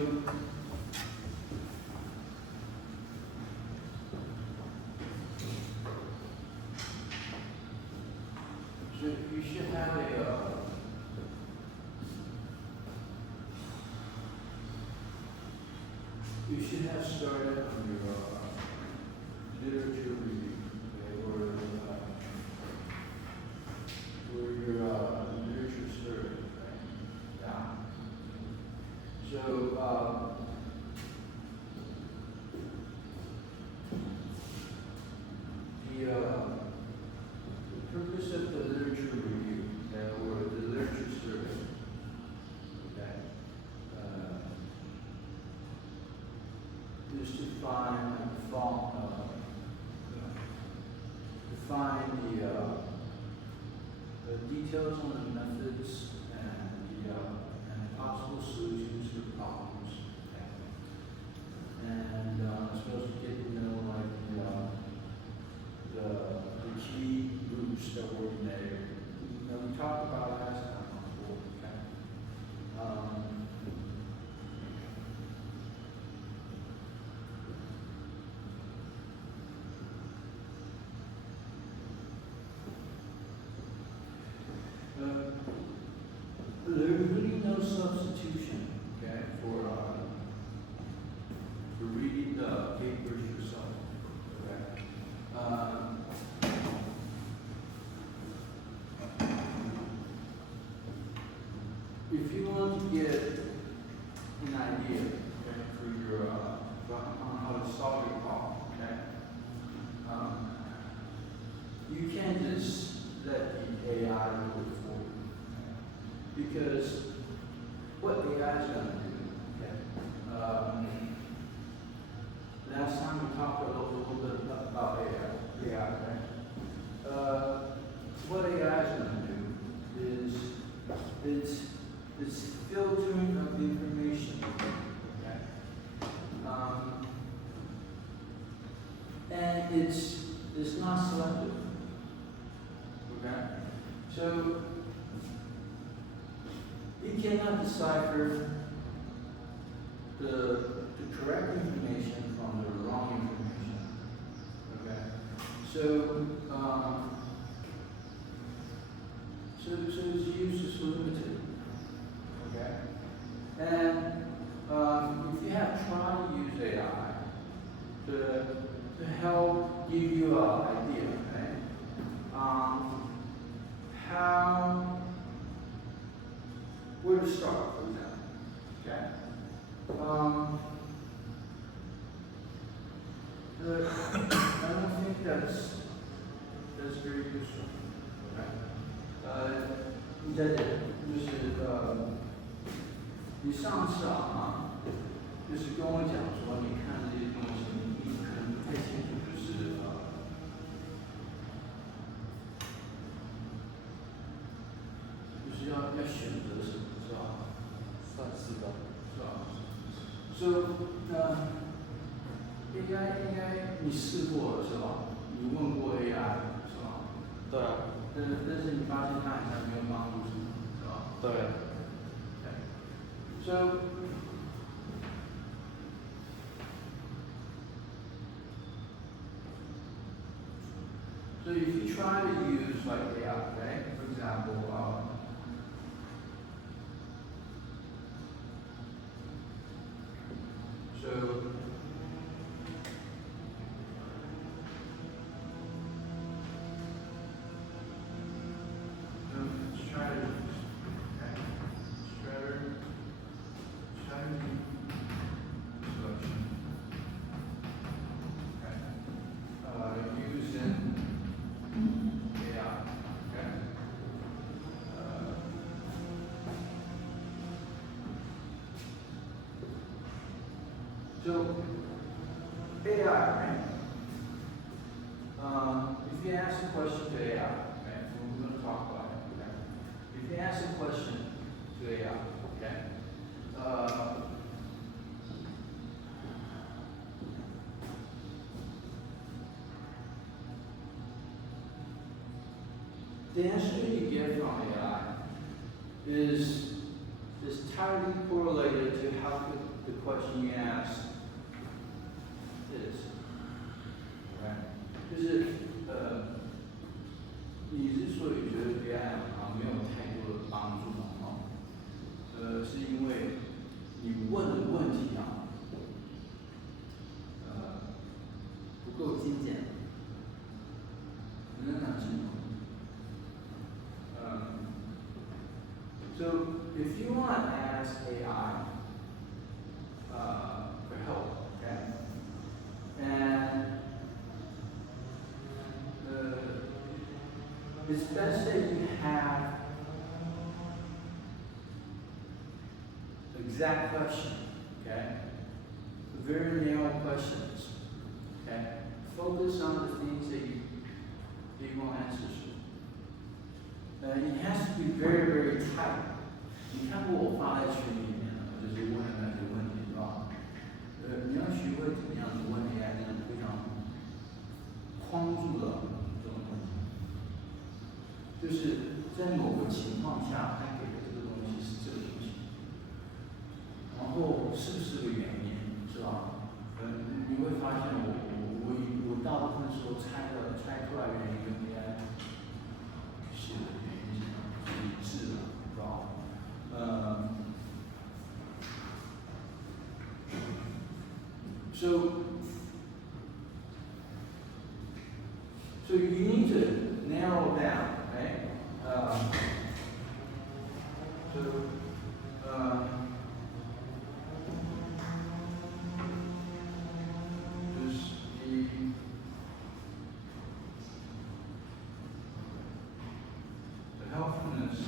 you should have you should have started on your literature review, okay, or your literature survey, right? Yeah. So the purpose of the literature review, or the literature survey, okay, is to find the details on the methods and possible solutions to problems, okay? And it's supposed to get to know the key groups that work in that area. We talked about last time on the board, okay? There's really no substitution, okay, for reading the papers yourself, okay? If you want to get an idea, okay, for your on how to solve your problem, okay, you can't just let the AI do it for you, okay? Because what AI is going to do, okay? Last time we talked a little bit about AI, right? What AI is going to do is it's filtering of information, okay? And it's not selective, okay? So it cannot decipher the correct information from the wrong information, okay? So its use is limited, okay? And if you have tried to use AI to help give you an idea, okay? Where to start, for example, okay? I don't think that's very useful, okay? 你上次就是跟我讲说，你看这些东西，你可能不太清楚，就是要选择什么，是吧？算是的，是吧？So AI 应该你试过了是吧？你问过 AI 是吧？对啊。但是你发现它好像没有帮助什么，是吧？对。So if you try to use like AI, right? For example, let's try to selection. Okay. Using AI. Okay. So AI, right? If you ask a question to AI, okay, we're going to talk about it. Okay. If you ask a question to AI, okay, the answer you get from AI is entirely correlated to how good the question you ask is. Right? 就是你之所以觉得 AI 没有太多的帮助是因为你问的问题不够精简，能讲清楚。So if you want to ask AI for help, okay, and it's best that you have exact question, okay? Very narrow questions, okay? Focus on the things that you want answers to. It has to be very, very tight. 你看过我发在群里面就是问的那些问题，是吧？你要学会怎么样子问 AI 那种非常框住的这种问题，就是在某个情况下，他给的这个东西是这个东西，然后是不是个原因，是吧？你会发现我大部分时候猜出来原因跟 AI 写的原因是一致的，是吧So you need to narrow down, right? Just the helpfulness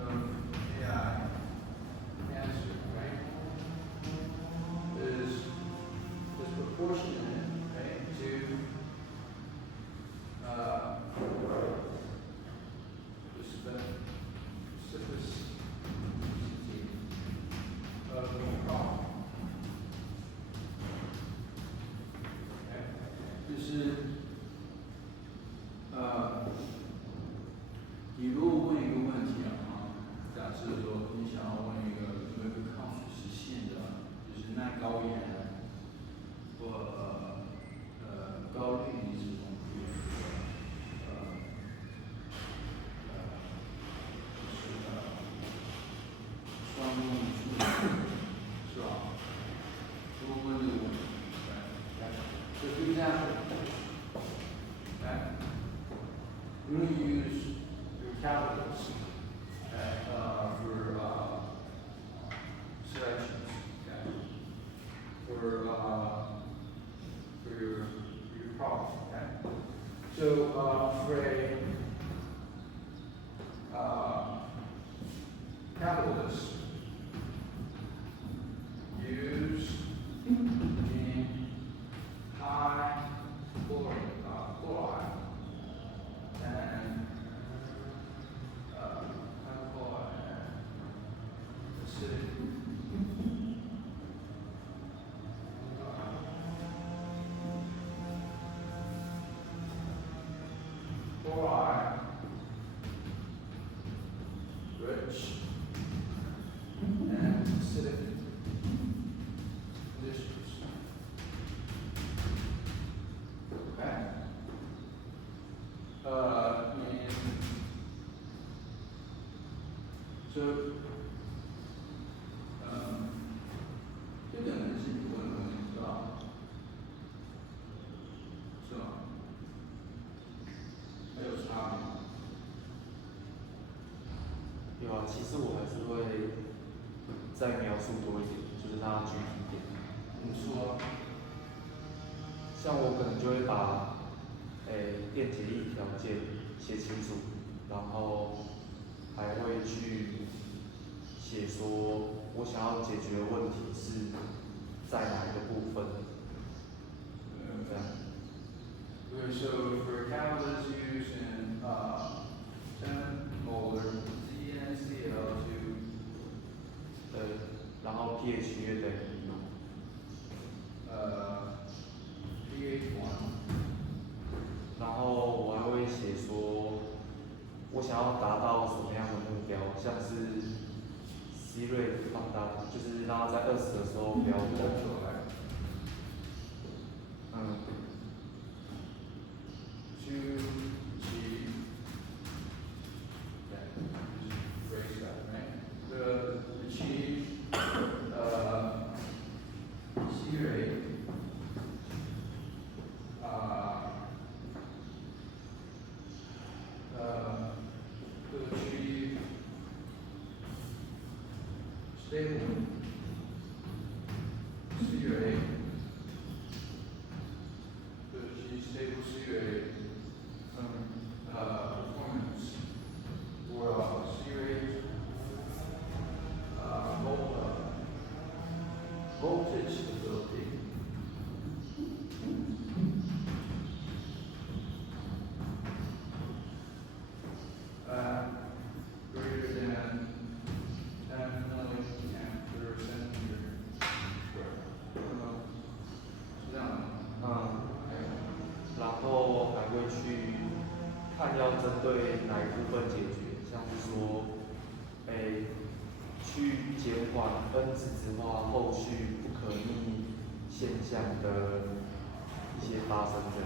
of AI answer, right, is proportionate, right, to the specificity of the problem. Okay? 就是你如果问一个问题假设说你想要问一个有没有抗水实现的，就是耐高盐。或高氯离子中双重语数，是吧？如果问这个问题，So for example, okay, we're going to use your calculus for selections, okay, for your problem, okay? So for a calculus, use in high chloride and high chloride and acidic. Chloride rich and acidic conditions. Okay? So, 这两个是你问的问题，是吧？是吗？没有差别。有啊，其实我还是会再描述多一点，就是让它具体一点。你说，像我可能就会把电解液条件写清楚，然后还会去写说我想要解决的问题是在哪一个部分。这样。Okay, so for calculus use in 10 molar ZnCl2. 对，然后 pH 约等于pH 1. 然后我还会写说，我想要要达到什么样的目标，像是 C rate 放大，就是让它在20的时候不要过出来。To achieve that, raise that, right? To achieve C rate, to achieve stable C rate, to achieve stable C rate, performance or C rate, voltage stability. Greater than 10 milliamperes centimeter square. 是这样的。然后还会去看要针对哪一部分解决，像是说，去减缓分子质化后续不可逆现象的一些发生的。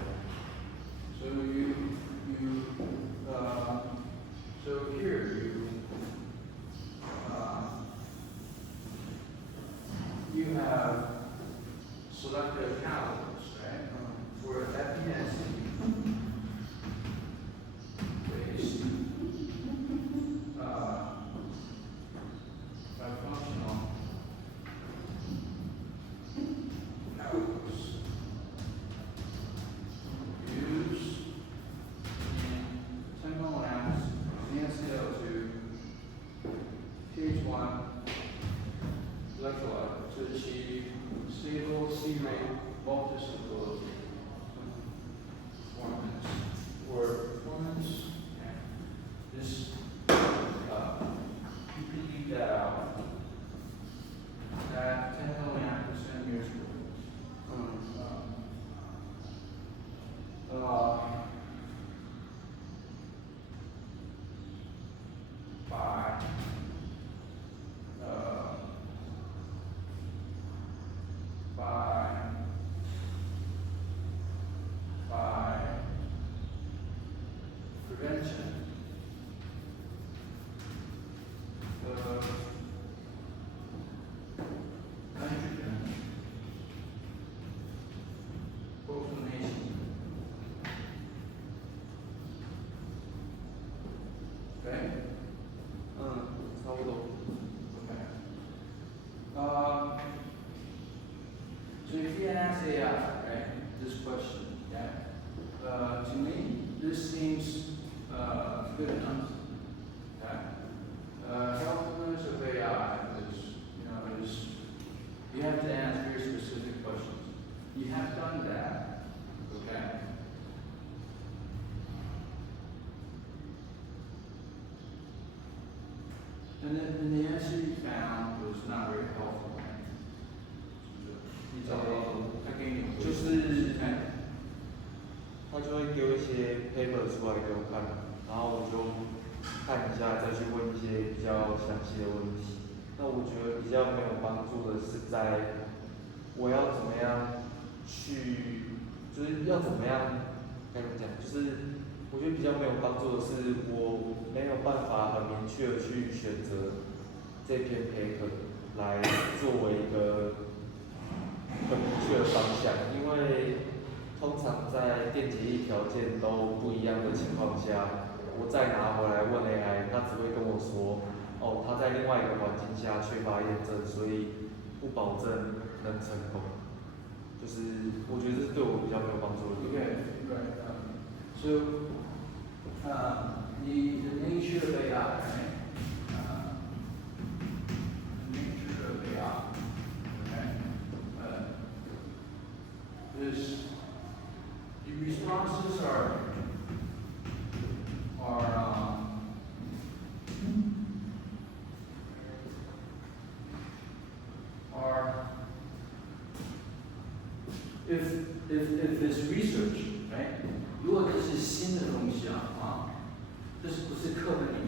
So so here you have selected a catalyst, right? For FENC based bifunctional catalyst used in 10 milliamps NaCl2 pH1 electrolyte to achieve stable C rate voltage stability performance. For performance, just repeat that out. At 10 milliamps centimeters by prevention of nitrogen ozonation. Okay? 差不多。Okay. So if you ask AI, right, this question, yeah, to me, this seems good enough. Yeah. Helpfulness of AI is you have to ask very specific questions. You have done that, okay? And the answer you found was not very helpful. Right? 就是他就会给我一些 paper 出来给我看，然后我就看一下，再去问一些比较详细的问题。那我觉得比较没有帮助的是在我要怎么样去，就是要怎么样该怎么讲，就是我觉得比较没有帮助的是我没有办法很明确的去选择这篇 paper 来作为一个很明确的方向，因为通常在电解液条件都不一样的情况下，我再拿回来问 AI， 它只会跟我说，哦，它在另外一个环境下缺乏验证，所以不保证能成功。就是我觉得这是对我比较没有帮助的。Okay, right. So the nature of AI, right? The nature of AI, okay? Is the responses are if this research, right? 如果这是新的东西啊，这是不是课本里面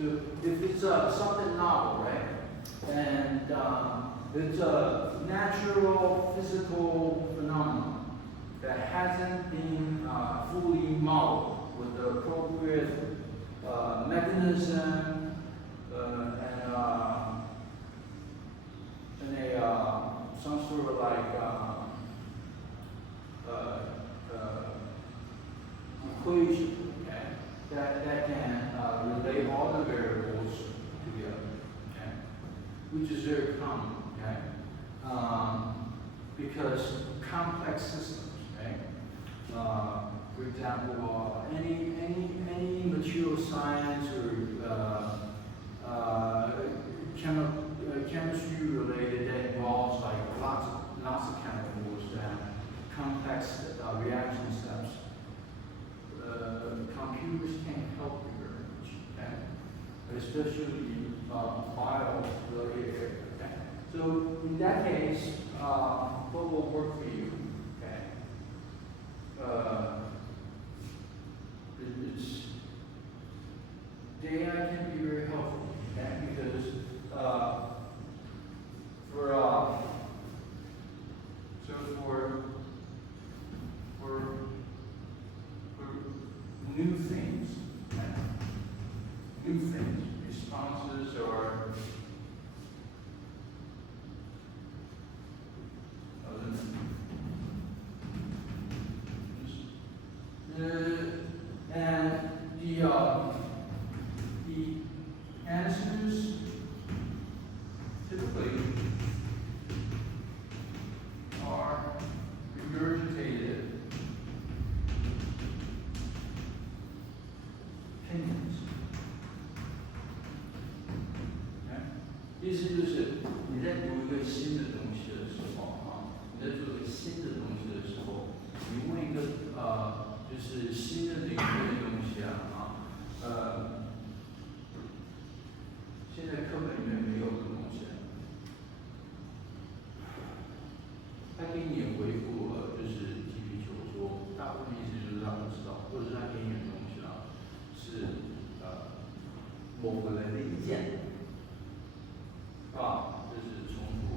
So if it's something novel, right, and it's a natural physical phenomenon that hasn't been fully modeled with the appropriate mechanism and some sort of like equation, okay, that can relate all the variables together, okay, which is very common, okay, because complex systems, right? For example, any material science or chemistry related that involves like lots of chemicals and complex reaction steps. Computers can't help you very much, okay? Especially bio related area, okay? So in that case, what will work for you, okay? The AI can be very helpful, okay? Because for new things, okay? Responses are and the answers typically are regurgitated opinions. Okay? 意思就是你在读一个新的东西的时候你在做一个新的东西的时候，你问一个就是新的领域的东西现在课本里面没有的东西，他给你回复就是踢皮球说，大部分意思就是让你知道，或者是他给你的东西是某个人的意见，就是重复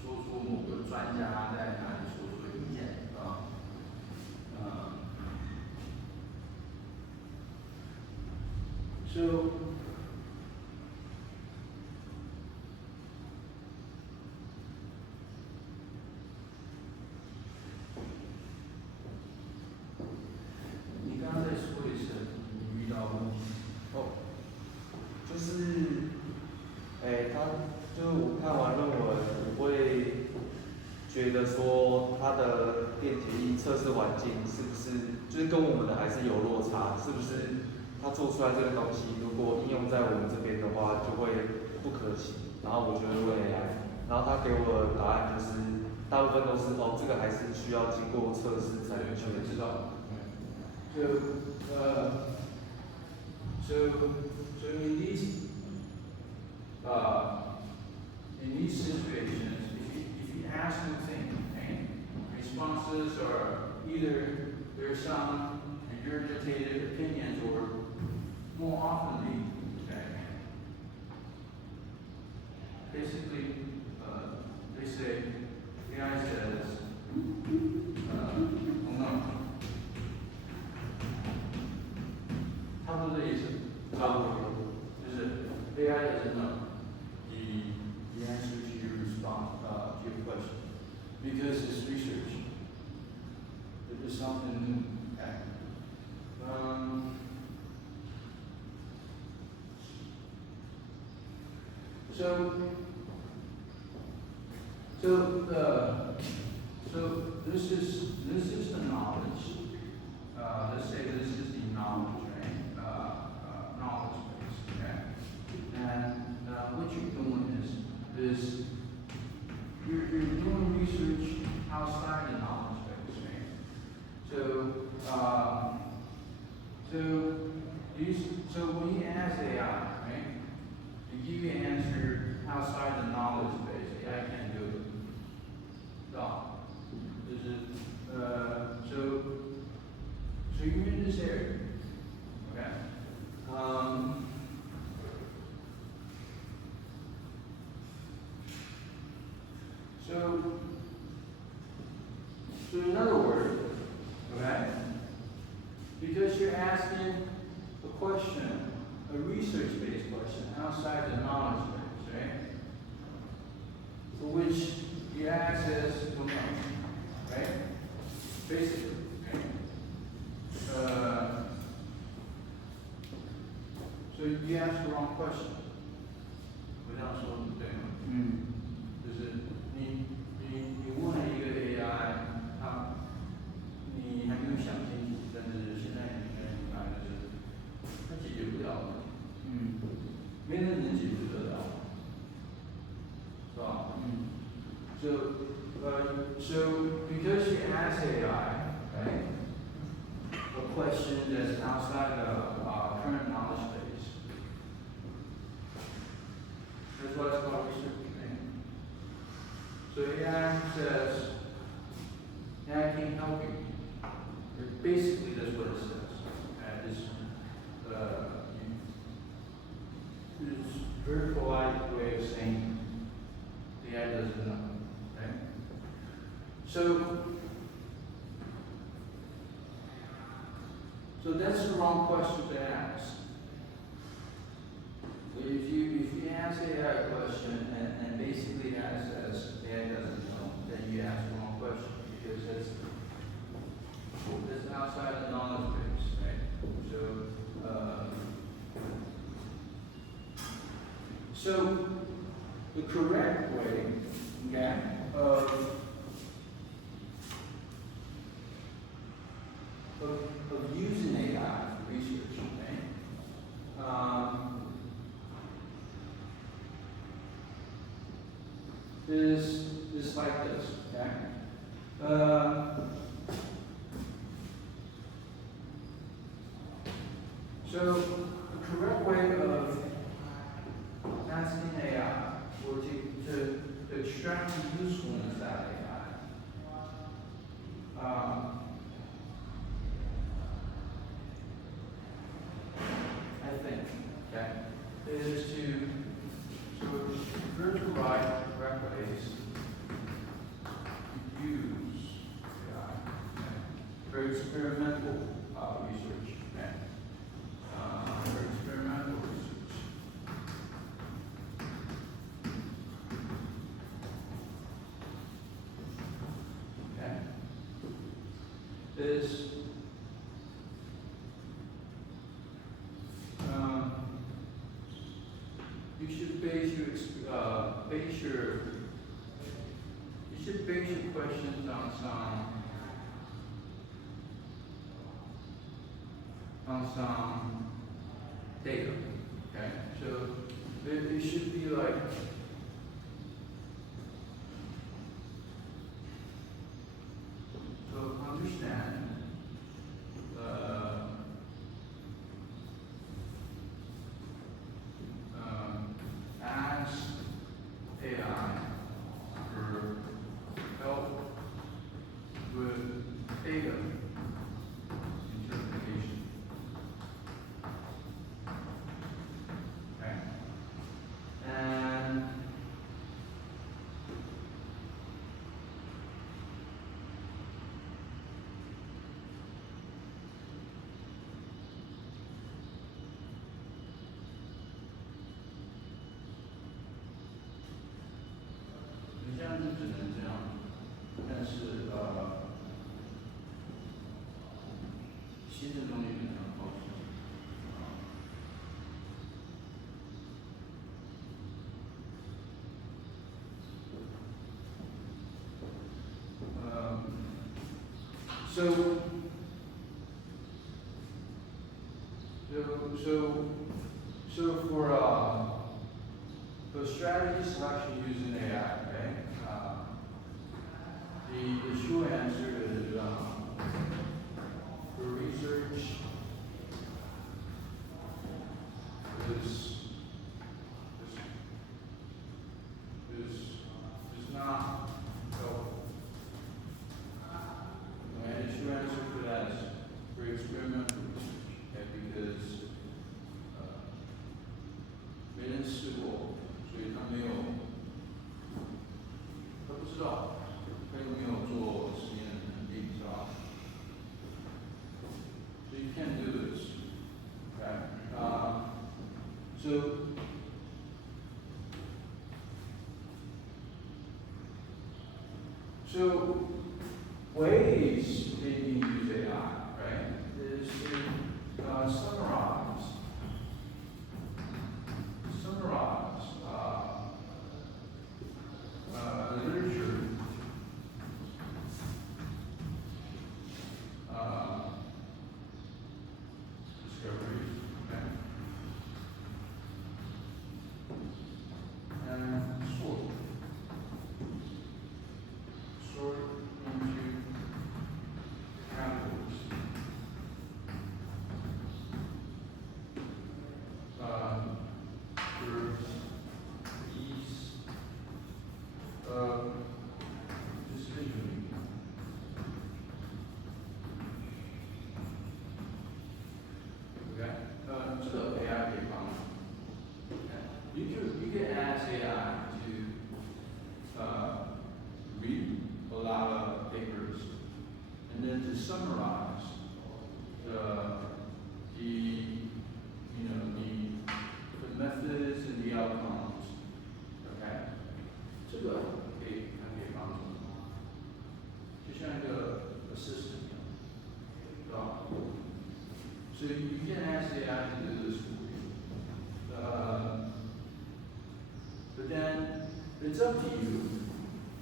说出某个专家在哪里说出的意见So你刚刚再说一次，你遇到问题就是，就是我看完论文，我会觉得说它的电解液测试环境是不是，就是跟我们的还是有落差，是不是？它做出来这个东西，如果应用在我们这边的话，就会不可行。然后我就会问 AI，然后他给我的答案就是，大部分都是这个还是需要经过测试才能确知道。So in these situations, if you ask them things, okay, responses are either there's some regurgitated opinions or more often basically they say, the AI says, no. 差不多的意思，就是 AI doesn't know the answer to your response to your question because it's research. It is something new. Okay. So this is the knowledge. Let's say this is the knowledge, right? Knowledge base, okay? And what you're doing is you're doing research outside the knowledge base, right? So when you ask AI, right, to give you an answer outside the knowledge base, AI can't do it. So you're in this area, okay? So in other words, okay, because you're asking a question, a research-based question outside the knowledge base, right? For which you access domain, right? Basically, right? So you ask the wrong question. Without solving the thing. 就是你问了一个 AI， 你还没有想清楚，但是现在你应该明白的是，它解决不了问题。没人能解决得了，是吧？So because you ask AI, right, a question that's outside the current knowledge base, that's what it's called research, right? So AI says, AI can't help you. Basically, that's what it says. It's a very polite way of saying the AI doesn't know, right? So that's the wrong question to ask. If you ask AI a question and basically AI says AI doesn't know, then you ask the wrong question because that's outside the knowledge base, right? So the correct way, okay, of using AI for research, right? Is like this, okay? So the correct way of asking AI or to extract the usefulness out of AI, I think, okay, is to first provide correct ways to use AI for experimental research, okay? For experimental research. Okay? Is you should base your questions on some data. Okay? So it should be like understand ask AI for help with data interpretation. Okay? And你这样就只能这样，但是新的东西可能要靠自己。So for strategy selection using AI, okay? The short answer is for research is not helpful. And the short answer for that is for experimental research, okay? Because 没人试过，所以他没有 So ways that you use AI, right, is to summarize literature, discoveries, okay, and sort into categories. For ease of decision. Okay. 这个 AI 可以帮忙。You can ask AI to read a lot of papers and then to summarize the methods and the outcomes. Okay. 这个可以帮助，就像一个 assistant 一样，对吧？So you can ask AI to do this for you. But then it's up to you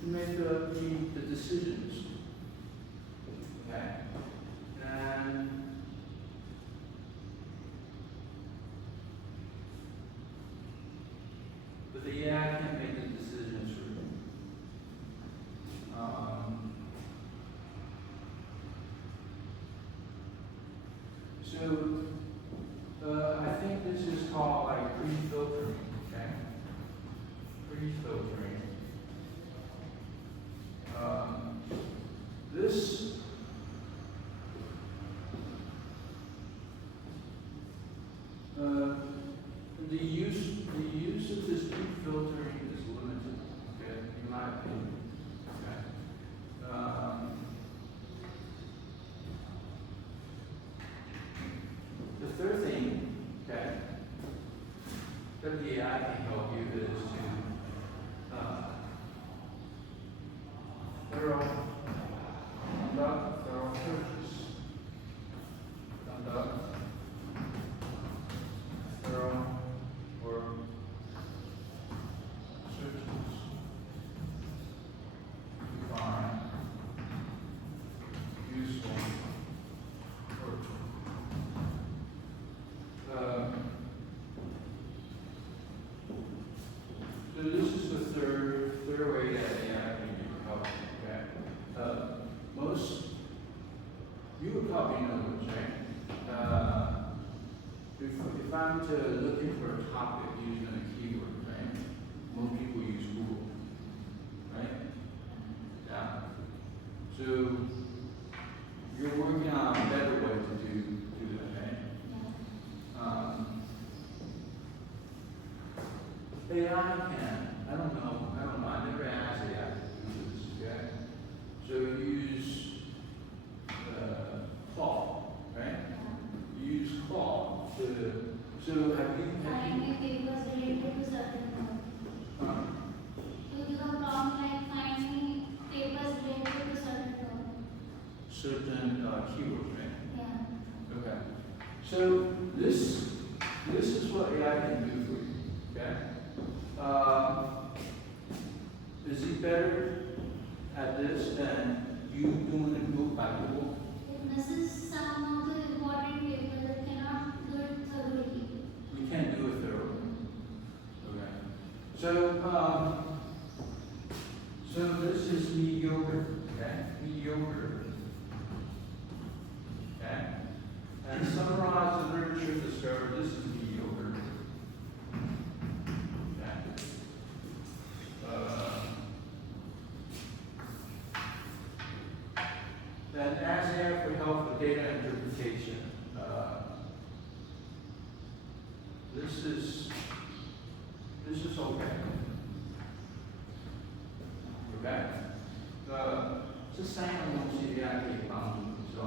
to make the decisions. Okay? And but the AI can't make the decisions for you. So I think this is called like pre-filtering, okay? Pre-filtering. This the use of this pre-filtering is limited, okay, in my opinion. Okay. The third thing, okay, that the AI can help you is to conduct thorough searches. Conduct thorough or searches to find useful work. So this is the third way that AI can help you. Okay. Most you would probably know this, right? If I'm looking for a topic using a keyword, right? Most people use Google, right? Yeah. So you're working on a better way to do that, right? AI can. I don't know. I never asked AI to do this. Okay. So use Claude, right? You use Claude to. So have you? Finding papers related to certain term. You give a prompt like find me papers related to certain term. Certain keywords, right? Yeah. Okay. So this is what AI can do for you. Okay. Is he better at this than you doing it book by book? It misses some of the important papers that cannot do it thoroughly. We can't do it thoroughly. Okay. So this is mediocre. Okay. Mediocre. Okay. And summarize the literature discovered. This is mediocre. Okay. Then ask AI for help with data interpretation. This is okay. Okay. 这三样东西 AI 可以帮助你，是吧？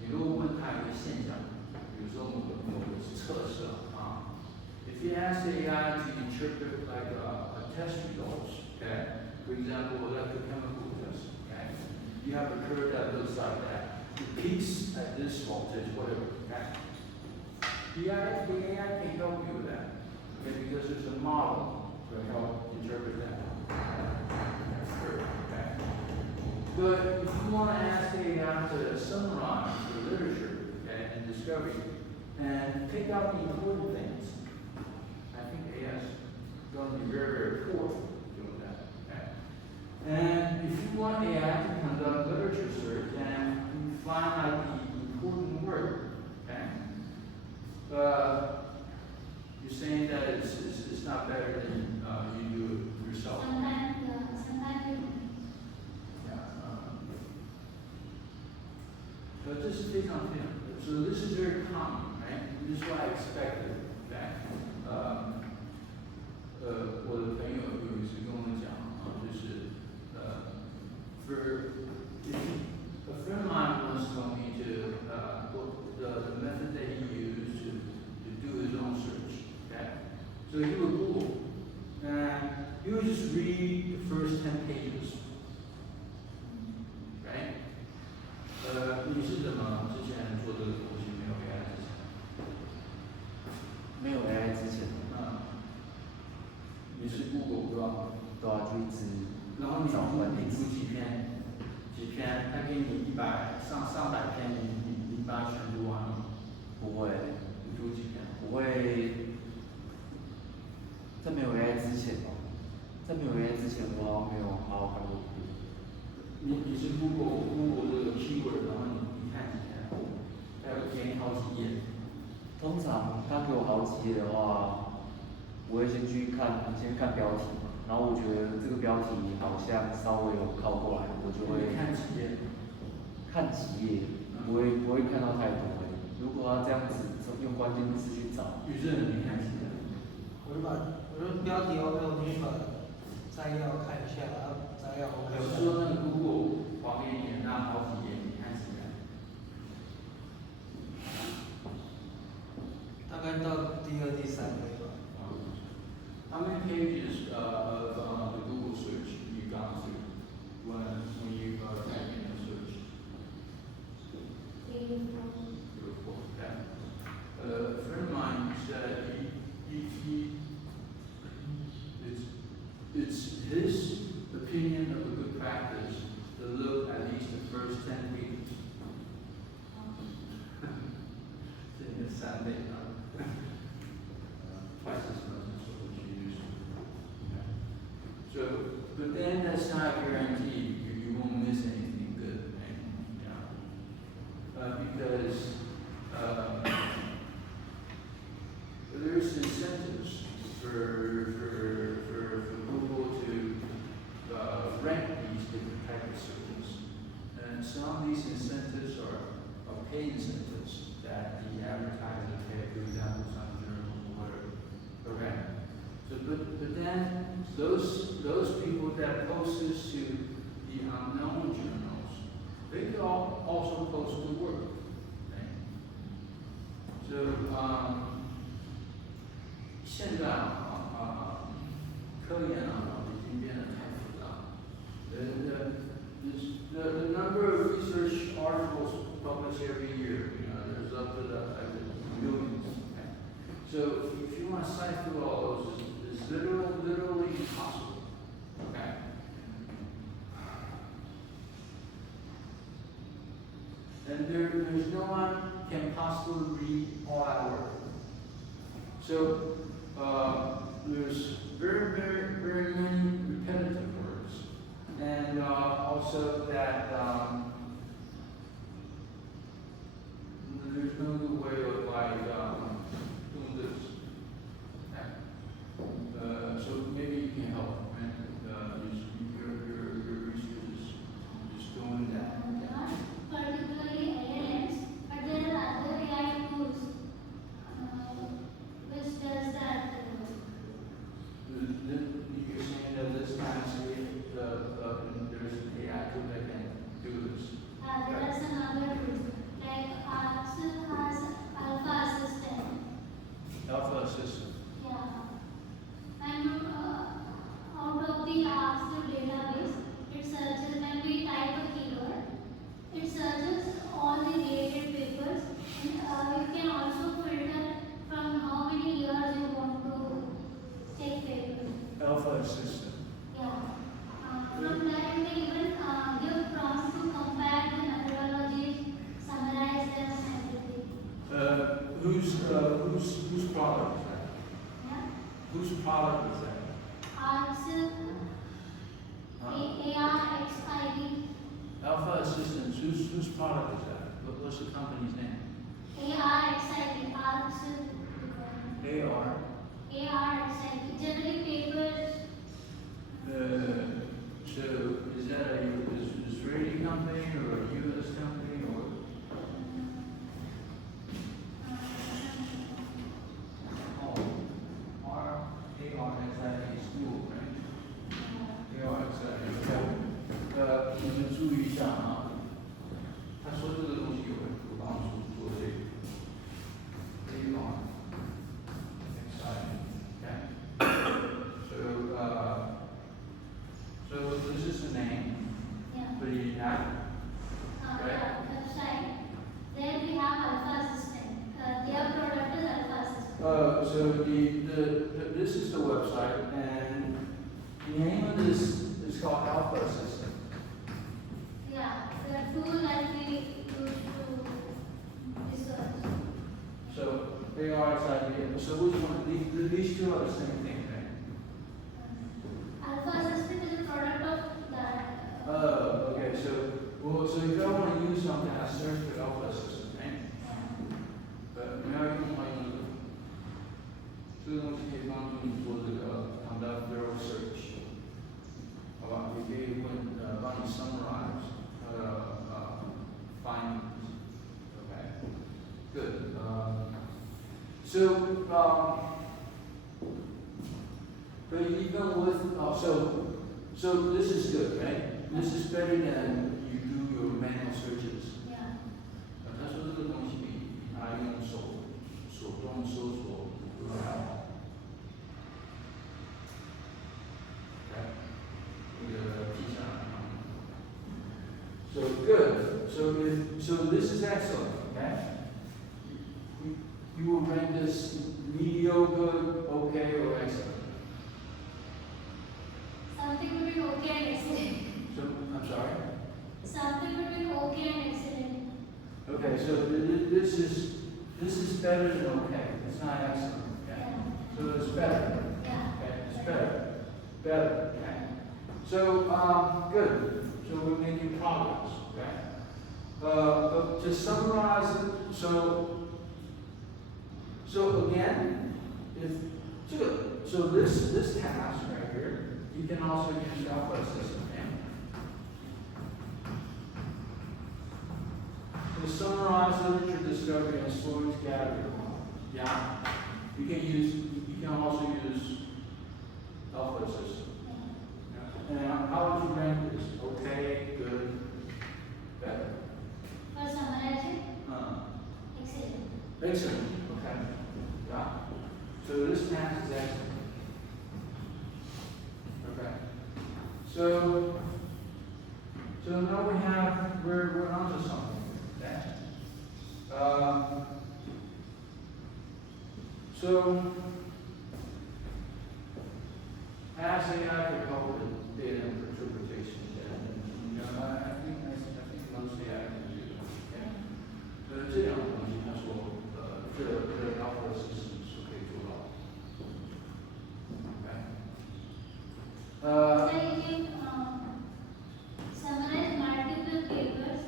你如果问他一个现象，比如说某个测试啊 ，if you ask the AI to interpret like a test results, okay, for example, electrochemical test, like that. It peaks at this voltage, whatever. Okay? The AI can help you with that. Okay? Because there's a model to help interpret that. Okay? But if you want to ask AI to summarize the literature, okay, and discovery, and pick out the important things, I think AI is going to be very, very poor doing that. Okay? And if you want AI to conduct literature search and you find out the important word, okay, you're saying that it's not better than you do it yourself. Sometimes So this is based on film. So this is very common, right? This is what I expected. Okay? 我的朋友有一次跟我讲就是for if a friend of mine once told me to the method that he used to do his own search. Okay? So he would Google and he would just read the first 10 pages. Right? 你是怎么之前做这个东西没有 AI 之前？没有 AI 之前，你是 Google 对吧？对啊，就一直然后你找关键读词。几篇，他给你上百篇，你把它全读完了吗？不会，你读几篇？不会。在没有 AI 之前吧，在没有 AI 之前，我好像没有好好看过书。你是 Google 这个 keyword， 然后你看几篇，还有给你好几页。通常他给我好几页的话，我会先看标题嘛，然后我觉得这个标题好像稍微有靠过来，我就会看几页，不会看到太多。如果要这样子用关键字去找，于是你看几页？我就标题 OK， 我就把摘要看一下，然后摘要 OK。我是说那个 Google 旁边也那好几页，你看几页？大概到第二、第三页吧。How many pages of the Google search you gone through when you type in a search? 3, 4. 3 or 4. Okay. A friend of mine said it's his opinion of a good practice to look at least the first 10 pages. 这个3倍啊。Twice as much as what you use. Okay. So, but then that's not guaranteed. You won't miss anything good, right? Because there's incentives for Google to rank these different types of searches, and some of these incentives are paid incentives that the advertiser pay. For example, some journal or whatever. Okay. So, but then those people that post this to the unknown journals, they could also post good work. Right? So, 现在科研已经变得太复杂。The number of research articles published every year, there's up to millions. Okay? So if you want to cite through all those, it's literally impossible. Okay? And there's no one can possibly read all that work. So there's very many repetitive words, and also that there's no good way of doing this. Okay. So maybe you can help, right? Your research is doing that. Not particularly LLMs, but there are other AI tools which does that. You're saying that this time there's an AI tool that can do this. There are some other tools like Arts has Alpha Assistant. Whose product is that? Arxid, Huh? ARXID, Alpha Assistance, whose product is that? What's the company's name? ARXID, Arxid, AR. ARXID, generally papers. So is that a Israeli company or a U.S. company or? Oh, ARXID school, right? ARXID, okay. 你们注意一下啊。他说这个东西有帮助做这个。ARXID, okay. So this is the name. Yeah. But you have. Yeah, website. Then we have Alpha Assistant. Their product is Alpha Assistant. So this is the website, and the name of this is called Alpha Assistant. Yeah, the tool that we use to research. So ARXID. So which one? These two are the same thing, right? Alpha Assistant is a product of that. Oh, okay. So if you don't want to use something, I search for Alpha Assistant, right? But now you don't want to use it. 这个东西可以帮助你做这个 conduct thorough search， 好吧？也可以帮你 summarize findings. Okay, good. So but even with so this is good, right? This is better than you do your manual searches. Yeah. 他说这个东西比他用手动搜索还要好。So good. So this is excellent. Okay. You will rank this mediocre, okay, or excellent. Something between okay and excellent. So I'm sorry. Something between okay and excellent. Okay. So this is better than okay. It's not excellent. Okay. Yeah. So it's better. Yeah. Okay. It's better. Better. Okay. So good. So we're making progress. Okay. But to summarize it, so again, so this task right here, you can also use Alpha Assistant. To summarize literature discovery and storage gathering. Yeah. You can also use Alpha Assistant. And how would you rank this? Okay, good, better. For summarizing, excellent. Excellent. Okay. Yeah. So this task is excellent. Okay. So now we're onto something. Okay. So as AI could help with data interpretation, and I think most AI can do that. Okay. 这两个东西，他说，这 Alpha Assistant 是可以做到的。Okay. So you can summarize multiple papers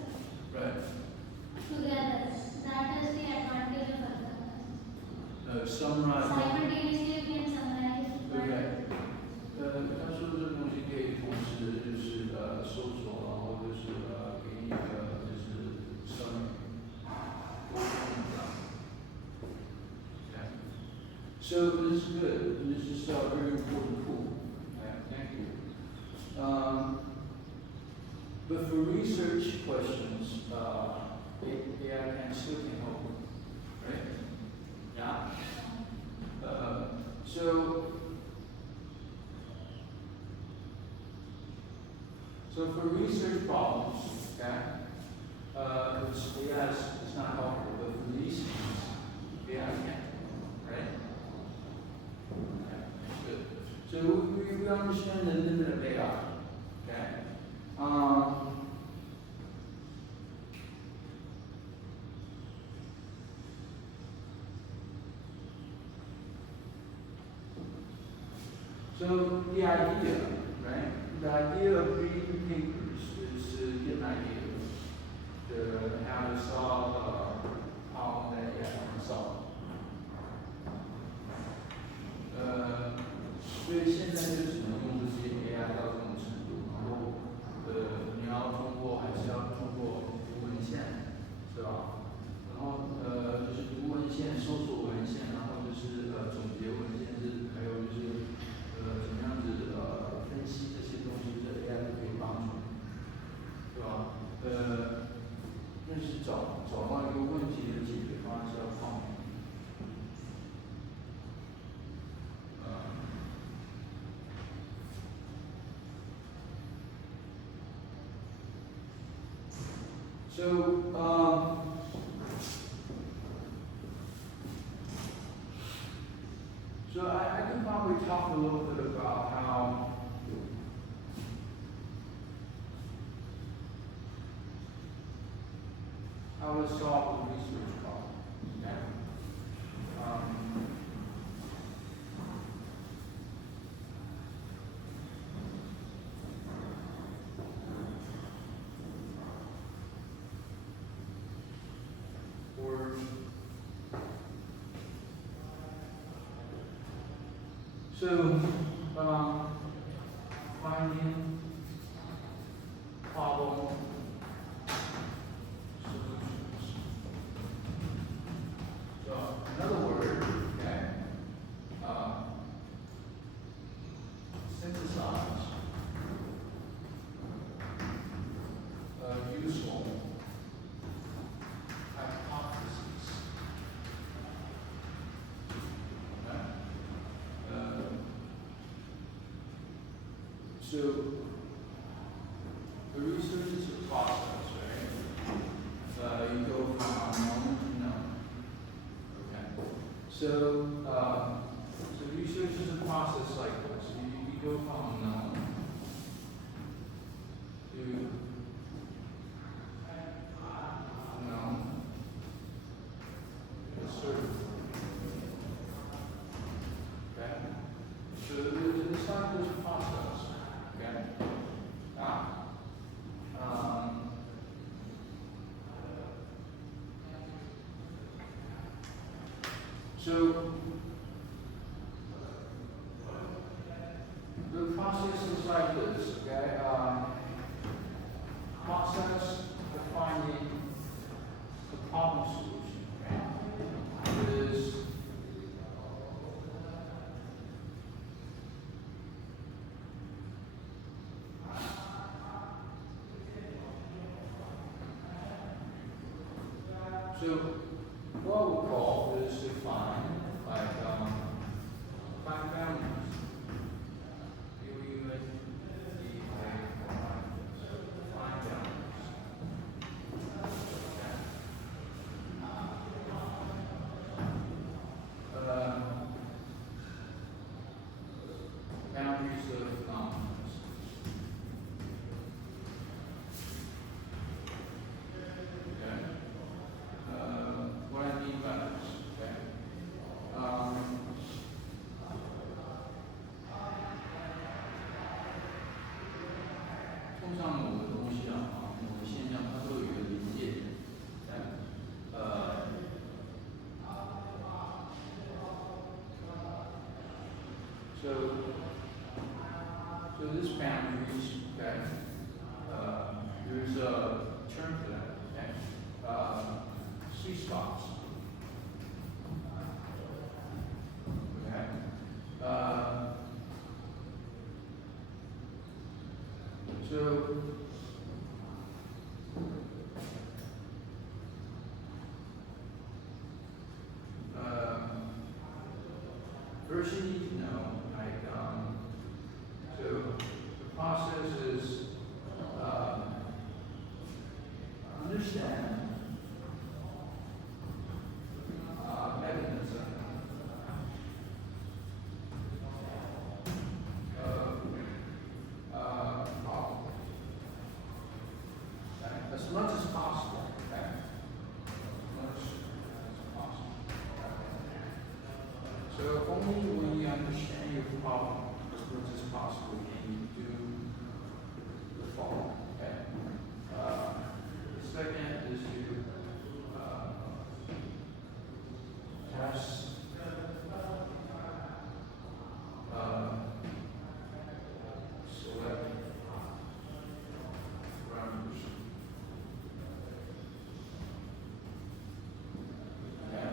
Right. together. That is the advantage of Alpha Assistant. Summarize. Simultaneously you can summarize. Okay. 他说这个东西可以同时就是搜索，然后就是给你一个就是 summary。Okay. So this is good. This is a very important tool. Okay, thank you. But for research questions, AI still can help. Right? Yeah. So for research problems, okay, it's not helpful, but for these things, AI can, right? Okay, good. So we understand the limit of AI, okay? So the idea, right? The idea of reading papers is to get an idea to how to solve a problem that you have to solve. 所以现在就只能用这些 AI 到这种程度，然后你要通过还是要通过读文献，是吧？然后就是读文献、搜索文献，然后就是总结文献，还有就是怎么样子分析这些东西，这 AI 都可以帮助，对吧？但是找到一个问题的解决方案是要靠你。So I can probably talk a little bit about how to solve the research problem. Okay? So, finding problem solutions. So, another word, okay, synthesize useful hypotheses. So, the research is a process, right? You go from unknown to known. Okay. So research is a process like this. You go from unknown to known to certain. Okay. So it's like this process. Okay. Now, so the process is like this. Okay. Process of finding the problem solution. Okay. Is so what we call is to find find values. Find values. Boundaries of knowledge. Okay. What I mean by this, okay?通常某个东西啊，某个现象，它都有一个临界点，So this boundaries, okay? There's a term for that, okay? Sweet spots. Okay? So first you need to know, so the process is understand mechanism of problem. Okay? As much as possible. Okay? As much as possible. Okay? So only when you understand your problem possible, can you do the following? Okay. The second is to test select parameters. Okay.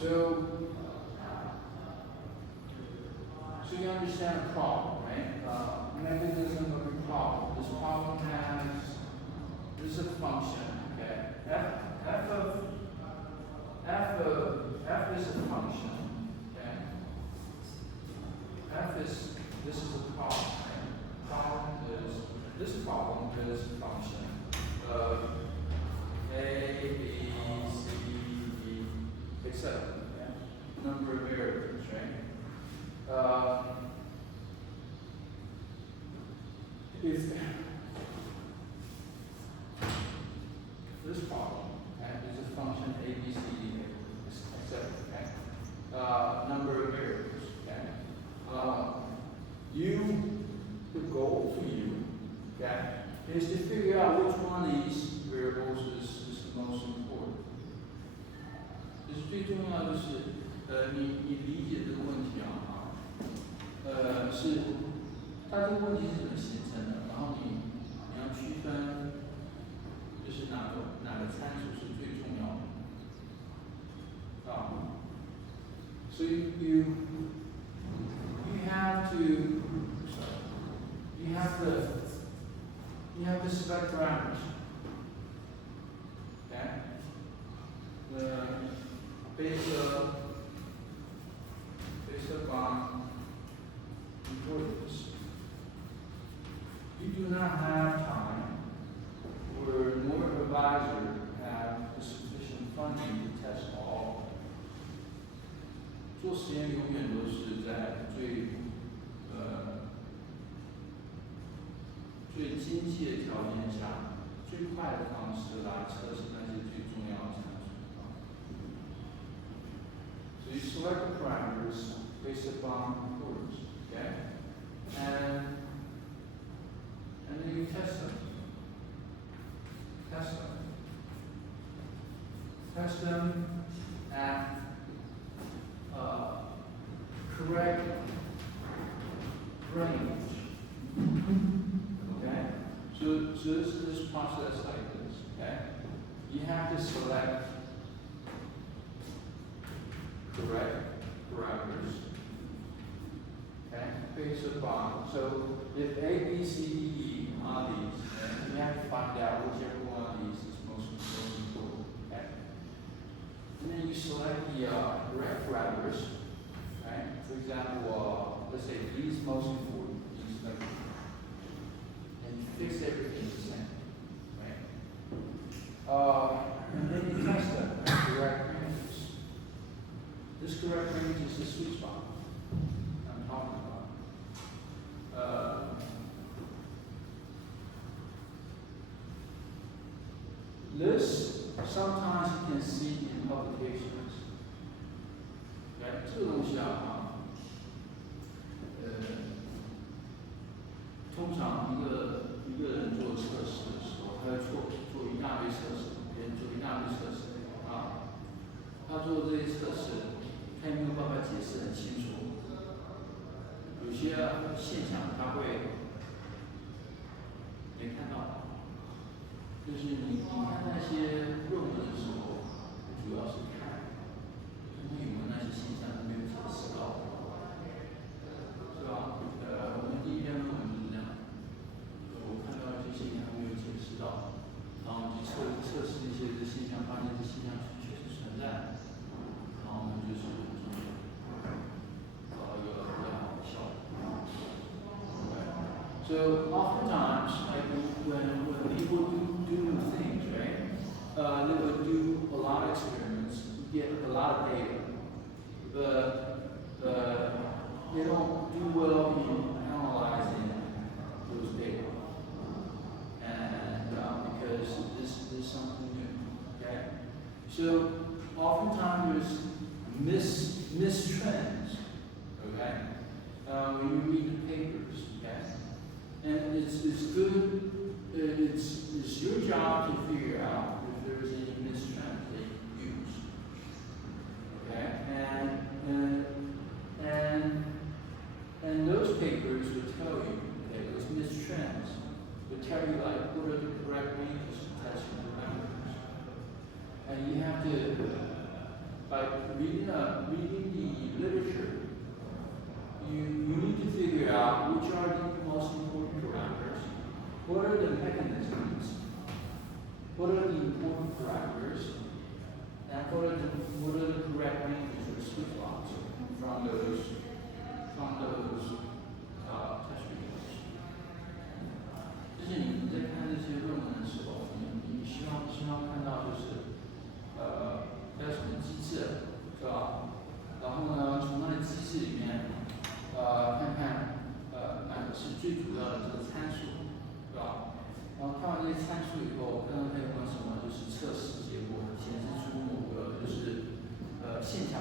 So you understand the problem, right? Mechanism of the problem. This problem has, this is a function, okay? F is a function, okay? This is a problem, right? This problem is a function of A, B, C, D, etc. Okay? Number of variables, right? If this problem is a function A, B, C, D, etc. Okay? Number of variables. Okay? The goal for you, okay, is to figure out which one of these variables is the most important. 就是最重要的是，你理解这个问题啊。是它这个问题是怎么形成的？然后你要区分，就是哪个参数是最重要的啊？所以 you have to select parameters. Okay. Based upon importance. You do not have time, or nor advisor have the sufficient funding to test all. 做实验永远都是在最精细的条件下，最快的方式来测试那些最重要的参数。So you select the parameters based upon importance, okay? And then you test them. Test them at correct range. Okay? So this process like this, okay? You have to select correct parameters. Okay? Based upon, so if A, B, C, D, E are these, okay, you have to find out whichever one of these is most important. Okay? And then you select the correct parameters. Right? For example, let's say these most important, these like, and you fix everything the same. Right? And then you test them at correct ranges. This correct range is the sweet spot I'm talking about. This sometimes you can see in publications. Okay? 这个东西啊，通常一个人做测试的时候，他会做一大堆测试，别人做一大堆测试啊，他做这些测试，他也没有办法解释很清楚。有些现象他会没看到，就是你看那些论文的时候，主要是看有没有那些现象他没有解释到，是吧？我们第一篇论文就是这样，我看到一些现象没有解释到，然后去测试一些现象，发现这现象确实存在，然后我们就是找到一个比较好的效果。So oftentimes, like when people do new things, right? They would do a lot of experiments, get a lot of data, but they don't do well in analyzing those data, and because this is something new, okay? So oftentimes there's mistrends, okay? when you read the papers, okay? And it's good, it's your job to figure out if there's any mistranslate used, okay? And those papers will tell you, okay, those mistrans will tell you like what are the correct ranges of testing parameters. And you have to, by reading the literature, you need to figure out which are the most important parameters, what are the mechanisms, what are the important parameters, and what are the correct ranges or sweet spots from those test results. 就是你在看这些论文的时候，你希望看到就是要什么机制，是吧？然后呢，从它的机制里面，看看哪个是最主要的这个参数，是吧？然后看完这些参数以后，看看它有没有什么就是测试结果显示出某个就是现象，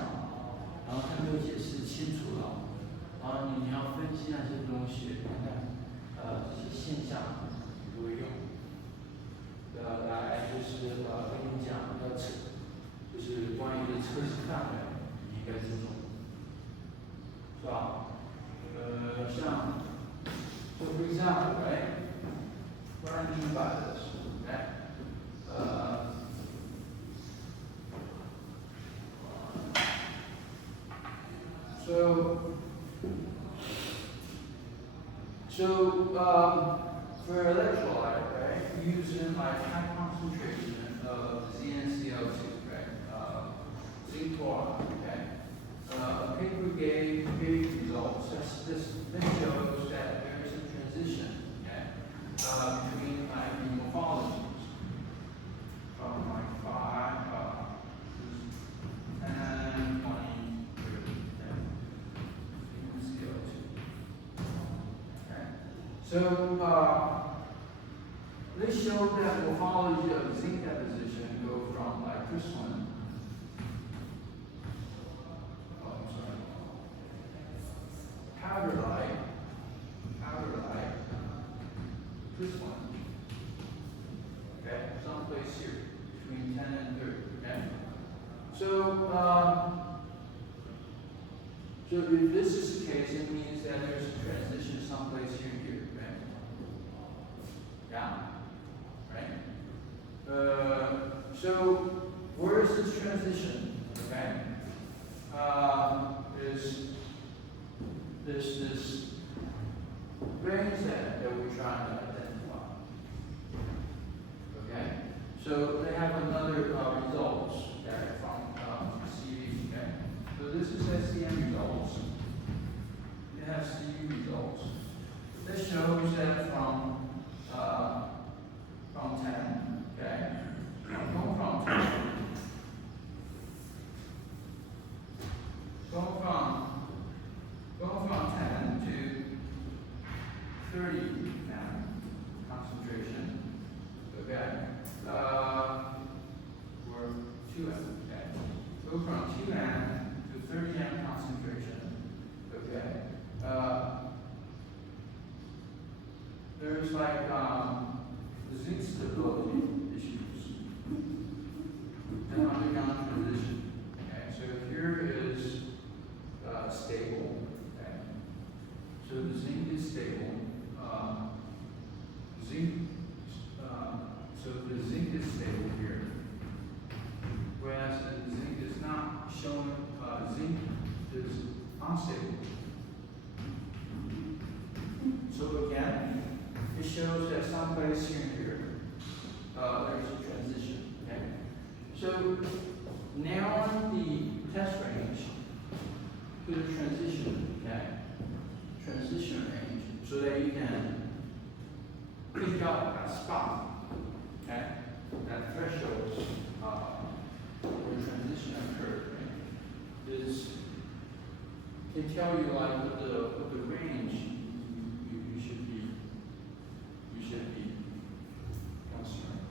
然后它没有解释清楚了，然后你要分析那些东西，看看这些现象如何用，来就是跟你讲要测，就是关于测试范围，你应该注重，是吧？像，so for example, right? What I mean by this, okay? For electrolyte, right, using like high concentration of ZnCO2, right, zinc chloride, okay. A paper gave results. This shows that there is a transition, okay, between like the morphologies from like 5, 10, 20, 30, okay, ZnCO2. Okay. So they showed that morphology of zinc deposition go from like crystalline. Powder light, crystalline. Okay, someplace here between 10 and 30. Okay, so if this is the case, it means that there's a transition someplace here. Right? Yeah, right. So where is this transition? Okay, is this range that we're trying to identify. Okay, so they have another results from CV. Okay, so this is SCM results. They have CV results. This shows that from 10. Okay, going from 10. Go from 10 to 30 concentration, okay, or 2M, okay. Go from 2M to 30M concentration, okay. There's like zinc stability issues and underground transition, okay. So here is stable. Okay. So the zinc is stable. So the zinc is stable here, whereas the zinc is not shown. Zinc is unstable. So again, it shows that someplace here there's a transition. Okay. So narrowing the test range to the transition, okay, transition range, so that you can pick out that spot, okay, that threshold where transition occurred, right, is can tell you like what the range you should be concerned,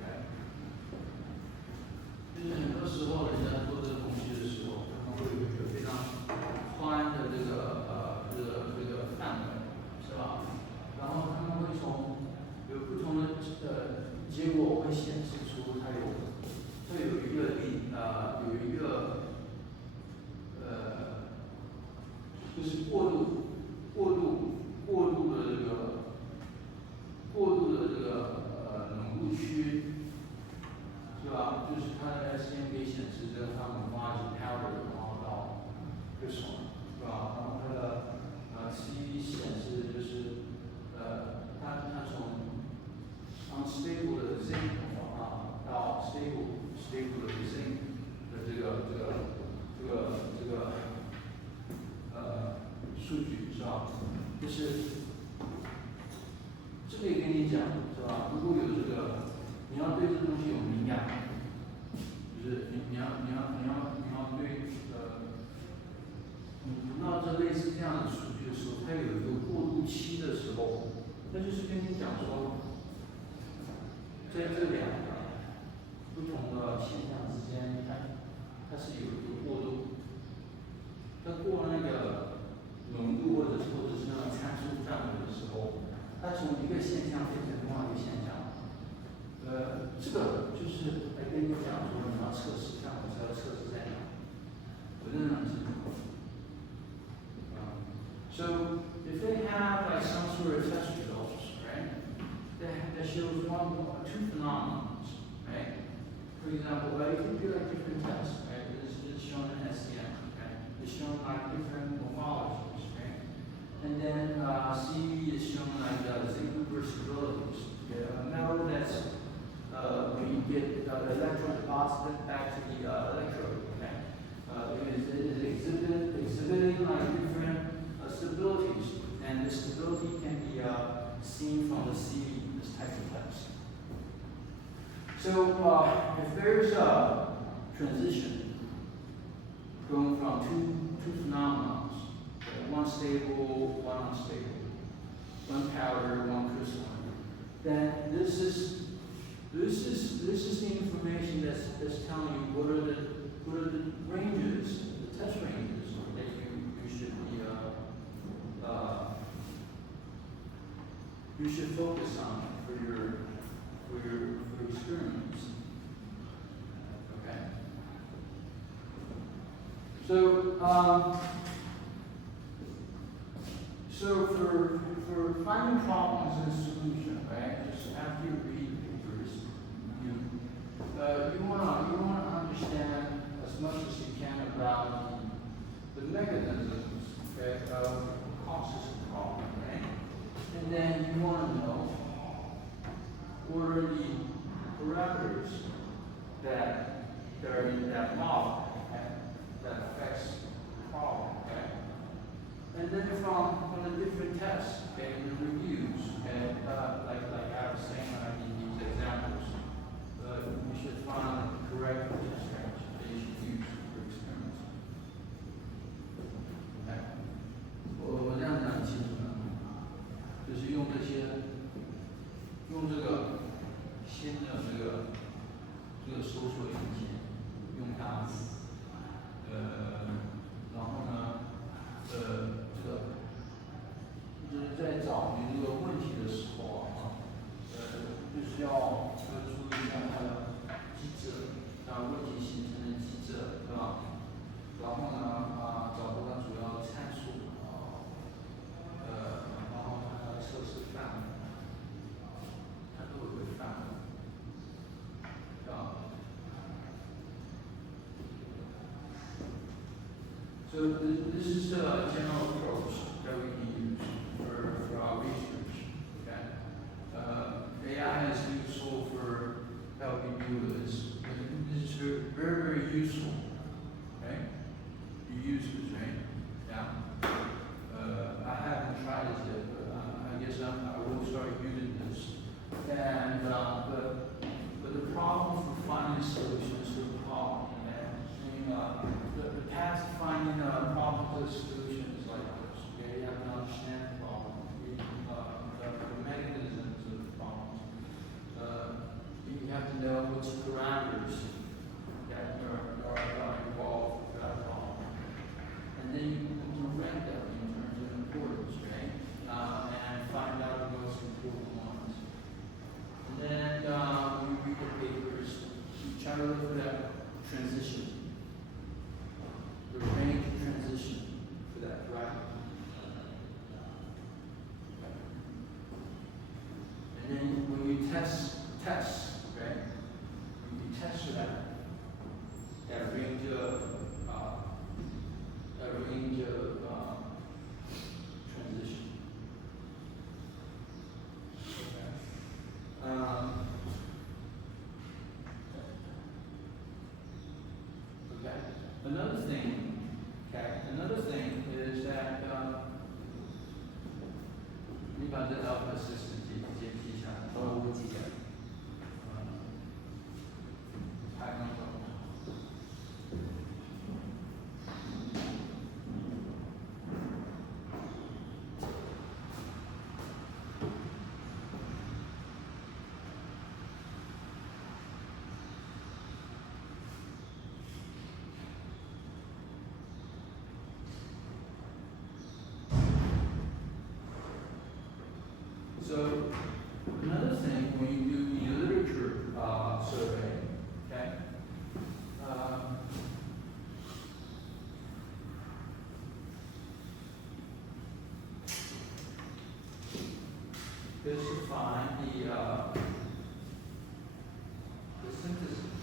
okay. 就是很多时候人家做这个东西的时候，他们会有一个非常宽的这个会显示出它有一个就是过度的这个浓度区，是吧？就是它的 SCM 可以显示这个它们发是 powder， 然后到 crystalline， 是吧？然后它的C 显示就是它从 unstable 的 zinc 到 stable 的 zinc 的这个数据，是吧？就是这个也跟你讲，是吧？如果有这个，你要对这东西有敏感，就是你要对你读到这类似这样的数据的时候，它有一个过渡期的时候，那就是跟你讲说，在这两个不同的现象之间，它是有一个过渡，它过那个浓度或者是那种参数范围的时候，它从一个现象变成另外一个现象。这个就是来跟你讲说你要测试，看我是要测试在哪，我认为是。So if they have like some sort of test results, right, that shows two phenomena, right? For example, it could be like different tests, right? This is shown in SCM, right? It's shown like different morphologies, right? And then CV is shown like zinc reversibilities. A metal that's when you get the electron deposited back to the electrode, okay? It is exhibiting like different stabilities, and the stability can be seen from the CV, this type of test. So if there's a transition going from two phenomena, one stable, one unstable, one powder, one crystalline, then this is the information that's telling you what are the ranges, the test ranges that you should be you should focus on for your experiments. Okay. So for finding problems in a solution, right? Just after you read papers, you wanna understand as much as you can about the mechanisms, okay, of causes of problem, right? And then you want to know what are the parameters that are in that model, okay, that affects the problem, okay? And then from the different tests, okay, and the reviews, okay, like I was saying when I did these examples, you should find the correct test range that you should use for experiments. Okay. 我这样讲清楚了，就是用这个新的这个搜索引擎，用它，然后呢，这个就是在找你这个问题的时候啊，就是要注意一下它的机制，问题形成的机制，对吧？然后呢，找到它主要参数，然后它的测试范围，它都有个范围，对吧？So this is a general approach that we can use for our research. Okay, AI is useful for helping you with this. This is very, very useful. Okay, you use this, right? Yeah. I haven't tried it yet, but I guess I will start using this. And but the problem for finding solutions to the problem, the path to finding a problem to the solution is like this. Okay, you have to understand the problem, the mechanisms of the problems. You have to know which parameters that are involved with that problem, and then you can rank them in terms of importance, right? And find out the most important ones. And then we read another thing, okay, another thing is that 你把这 alpha system 记下来，都会记下来。还能懂。So another thing, when you do the literature survey, okay, is to find the synthesis,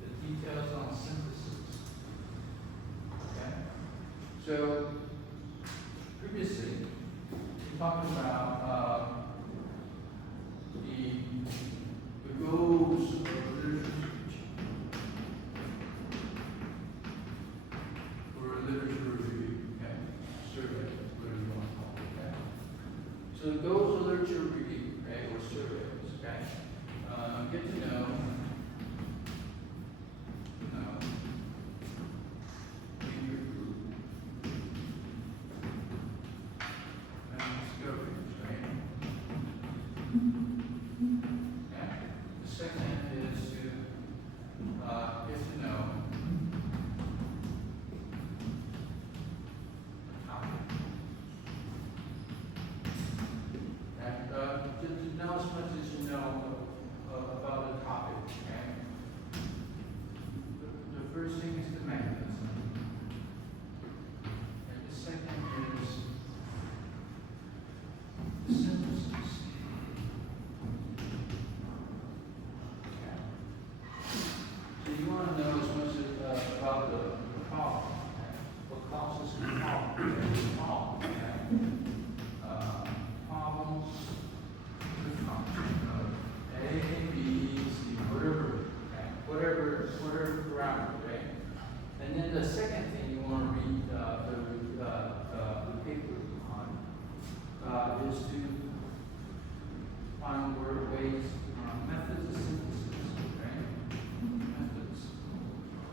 the details on synthesis. Okay, so previously, we talked about the goals of literature or literature review, okay? Survey, whatever you want to call it, okay? So the goals of literature review, right, or surveys, okay? Get to know, read your group, and discoveries, right? Yeah. The second is to get to know the topic. And to know as much as you know about the topic, okay? The first thing is the mechanism. And the second is the synthesis. Okay. So you want to know as much about the problem, okay? What causes the problem, okay? The problem, okay? Problems, the function of A, B, C, whatever, okay? Whatever parameter, right? And then the second thing you want to read the paper on is to